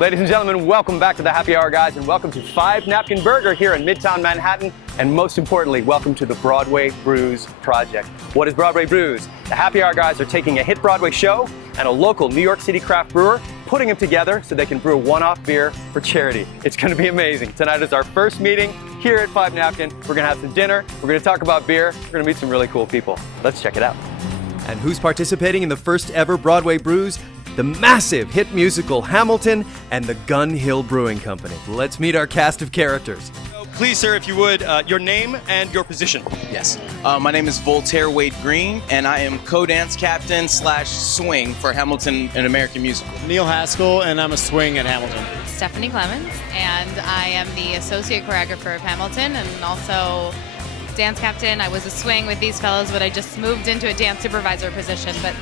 Ladies and gentlemen, welcome back to the Happy Hour, guys, and welcome to 5 Napkin Burger here in Midtown Manhattan, and most importantly, welcome to the Broadway Brews Project. What is Broadway Brews? The Happy Hour guys are taking a hit Broadway show and a local New York City craft brewer, putting them together so they can brew a one-off beer for charity. It's going to be amazing. Tonight is our first meeting here at 5 Napkin. We're going to have some dinner, we're going to talk about beer, we're going to meet some really cool people. Let's check it out. And who's participating in the first ever Broadway Brews? The massive hit musical Hamilton and the Gun Hill Brewing Company. Let's meet our cast of characters. Please, sir, if you would, your name and your position. Yes. My name is Voltaire Wade Green, and I am co-dance captain / swing for Hamilton, an American musical. Neil Haskell, and I'm a swing at Hamilton. Stephanie Clemens, and I am the associate choreographer of Hamilton and also dance captain. I was a swing with these fellows, but I just moved into a dance supervisor position. But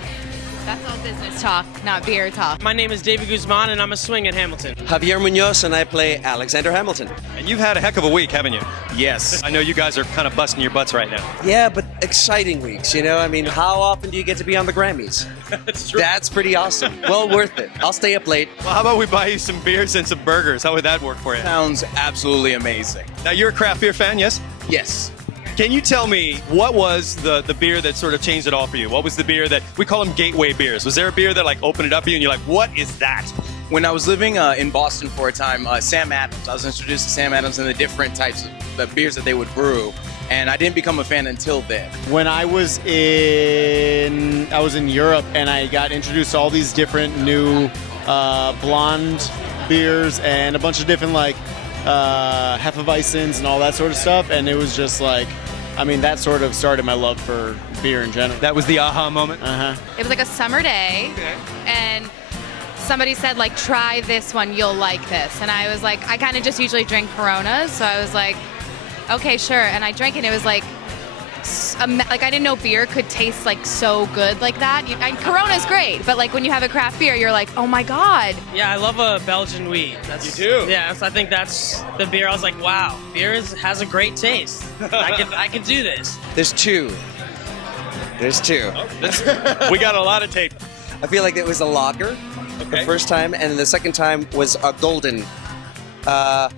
that's all business talk, not beer talk. My name is David Guzman, and I'm a swing at Hamilton. Javier Munoz, and I play Alexander Hamilton. And you've had a heck of a week, haven't you? Yes. I know you guys are kind of busting your butts right now. Yeah, but exciting weeks, you know? I mean, how often do you get to be on the Grammys? That's true. That's pretty awesome. Well worth it. I'll stay up late. Well, how about we buy you some beers and some burgers? How would that work for you? Sounds absolutely amazing. Now, you're a craft beer fan, yes? Yes. Can you tell me what was the beer that sort of changed it all for you? What was the beer that, we call them gateway beers. Was there a beer that like opened it up for you and you're like, what is that? When I was living in Boston for a time, Sam Adams, I was introduced to Sam Adams and the different types of the beers that they would brew, and I didn't become a fan until then. When I was in Europe, and I got introduced to all these different new blonde beers and a bunch of different like Hefeweizens and all that sort of stuff, and it was just like, I mean, that sort of started my love for beer in general. That was the aha moment? It was like a summer day, and somebody said, like, try this one, you'll like this. And I was like, I kind of just usually drink Coronas, so I was like, okay, sure. And I drank it, and it was like I didn't know beer could taste like so good like that. Corona's great, but like when you have a craft beer, you're like, oh my God. Yeah, I love a Belgian wheat. You do? Yeah, so I think that's the beer. I was like, wow, beer has a great taste. I can do this. There's two. We got a lot of tape. I feel like it was a lager the first time, and the second time was a golden. A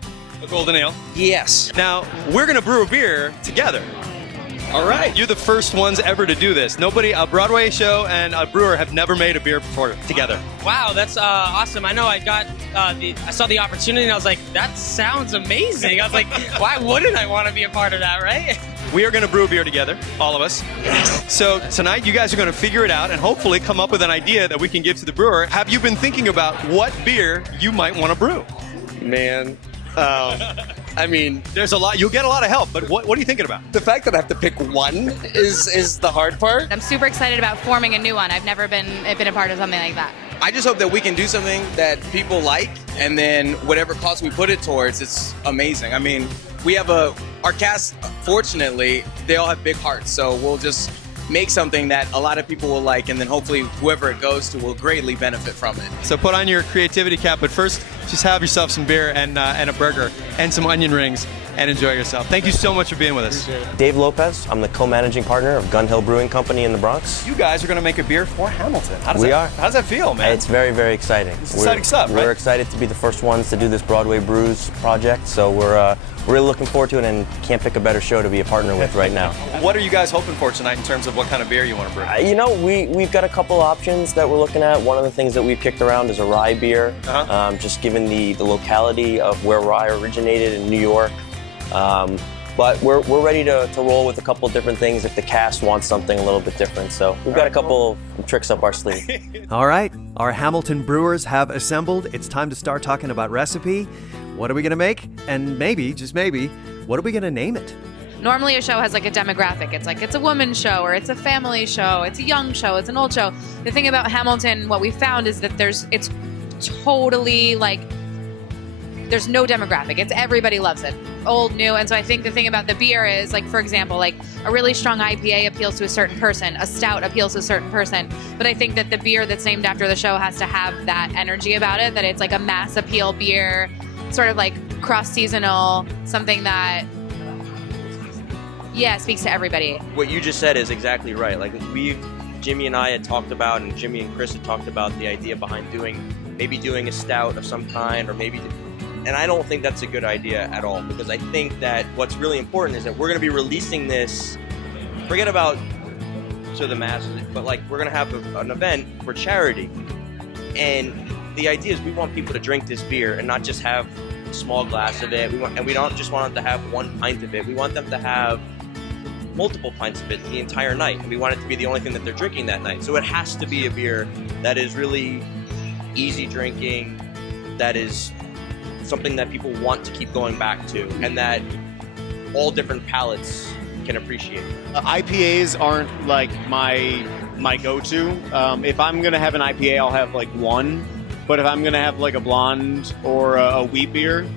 golden ale. Yes. Now, we're going to brew a beer together. All right. You're the first ones ever to do this. Nobody, a Broadway show and a brewer have never made a beer before together. Wow, that's awesome. I know I saw the opportunity, and I was like, that sounds amazing. I was like, why wouldn't I want to be a part of that, right? We are going to brew a beer together, all of us. So tonight you guys are going to figure it out and hopefully come up with an idea that we can give to the brewer. Have you been thinking about what beer you might want to brew? Man. I mean, there's a lot. You'll get a lot of help, but what are you thinking about? the fact that I have to pick one is the hard part. I'm super excited about forming a new one. I've never been a part of something like that. I just hope that we can do something that people like, and then whatever cause we put it towards, it's amazing. I mean, we have our cast, fortunately, they all have big hearts, so we'll just make something that a lot of people will like, and then hopefully whoever it goes to will greatly benefit from it. So put on your creativity cap, but first, just have yourself some beer and a burger and some onion rings and enjoy yourself. Thank you so much for being with us. Dave Lopez. I'm the co-managing partner of Gun Hill Brewing Company in the Bronx. You guys are going to make a beer for Hamilton. How does that feel, man? It's very, very exciting. It's exciting stuff, right? We're excited to be the first ones to do this Broadway Brews project, so we're really looking forward to it, and can't pick a better show to be a partner with right now. What are you guys hoping for tonight in terms of what kind of beer you want to brew? You know, we've got a couple options that we're looking at. One of the things that we've kicked around is a rye beer, just given the locality of where rye originated in New York. But we're ready to roll with a couple of different things if the cast wants something a little bit different. So we've got a couple of tricks up our sleeve. All right, our Hamilton brewers have assembled. It's time to start talking about recipe. What are we going to make? And maybe, just maybe, what are we going to name it? Normally a show has like a demographic. It's like it's a women's show, or it's a family show, it's a young show, it's an old show. The thing about Hamilton, what we found is that it's totally like, there's no demographic. It's everybody loves it, old, new. And so I think the thing about the beer is, like, for example, like a really strong IPA appeals to a certain person, a stout appeals to a certain person. But I think that the beer that's named after the show has to have that energy about it, that it's like a mass appeal beer, sort of like cross-seasonal, something that, yeah, speaks to everybody. What you just said is exactly right. Like Jimmy and I had talked about, and Jimmy and Chris had talked about the idea behind doing maybe doing a stout of some kind, or maybe, and I don't think that's a good idea at all, because I think that what's really important is that we're going to be releasing this, forget about to the masses, but like we're going to have an event for charity. And the idea is we want people to drink this beer and not just have a small glass of it. We don't just want them to have 1 pint of it. We want them to have multiple pints of it the entire night. And we want it to be the only thing that they're drinking that night. So it has to be a beer that is really easy drinking, that is something that people want to keep going back to, and that all different palates can appreciate. IPAs aren't like my go-to. If I'm gonna have an IPA, I'll have like one. But if I'm gonna have like a blonde or a wheat beer,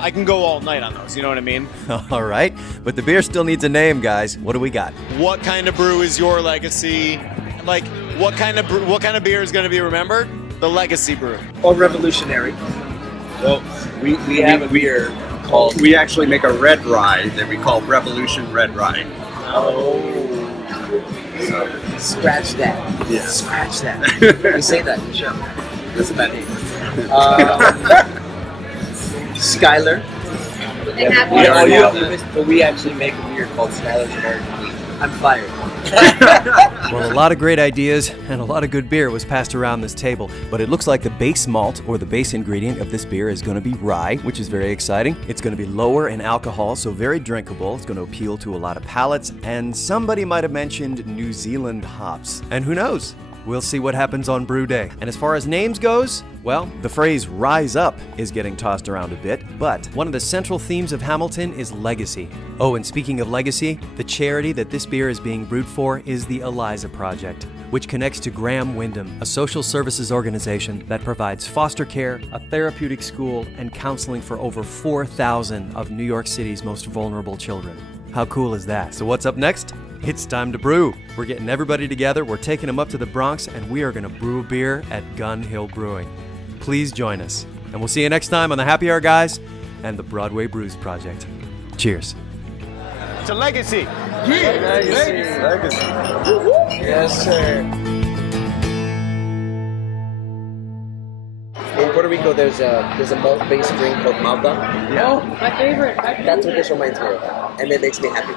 I can go all night on those. You know what I mean? All right, but the beer still needs a name, guys. What do we got? What kind of brew is your legacy? Like, what kind of beer is gonna be remembered? The legacy brew. Or revolutionary. Well, we have a beer called. We actually make a red rye that we call Revolution Red Rye. Oh. Scratch that. Yeah. Scratch that. You say that in the show. That's a bad name. Skylar. But we actually make a beer called Skylar's American Wheat. I'm fired. Well, a lot of great ideas and a lot of good beer was passed around this table, but it looks like the base malt or the base ingredient of this beer is going to be rye, which is very exciting. It's going to be lower in alcohol, so very drinkable. It's going to appeal to a lot of palates, and somebody might have mentioned New Zealand hops. And who knows? We'll see what happens on Brew Day. And as far as names goes, well, the phrase rise up is getting tossed around a bit, but one of the central themes of Hamilton is legacy. Oh, and speaking of legacy, the charity that this beer is being brewed for is the Eliza Project, which connects to Graham Windham, a social services organization that provides foster care, a therapeutic school, and counseling for over 4,000 of New York City's most vulnerable children. How cool is that? So what's up next? It's time to brew. We're getting everybody together, we're taking them up to the Bronx, and we are going to brew a beer at Gun Hill Brewing. Please join us. And we'll see you next time on the Happy Hour Guys and the Broadway Brews Project. Cheers. It's a legacy. Legacy. Yes, sir. In Puerto Rico, there's a malt-based drink called malta. Oh, my favorite. That's what this reminds me of, and it makes me happy.